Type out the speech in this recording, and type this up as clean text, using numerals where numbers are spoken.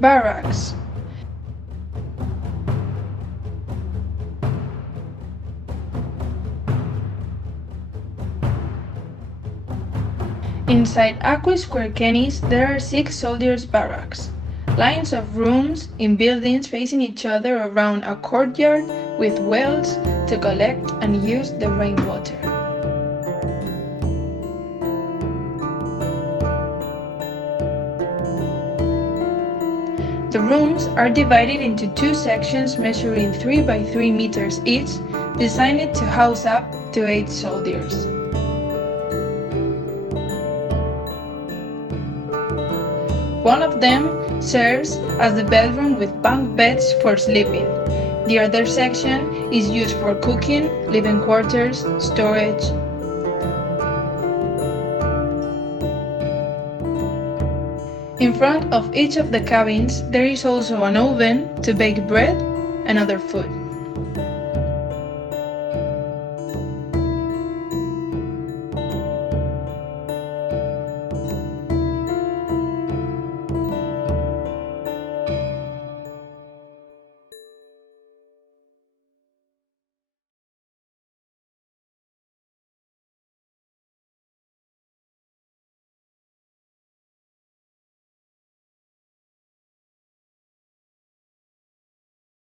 Barracks. Inside Aquis Querquennis there are 6 soldiers' barracks, lines of rooms in buildings facing each other around a courtyard with wells to collect and use the rainwater. The rooms are divided into 2 sections measuring 3 by 3 meters each, designed to house up to 8 soldiers. One of them serves as the bedroom with bunk beds for sleeping. The other section is used for cooking, living quarters, storage. In front of each of the cabins there is also an oven to bake bread and other food.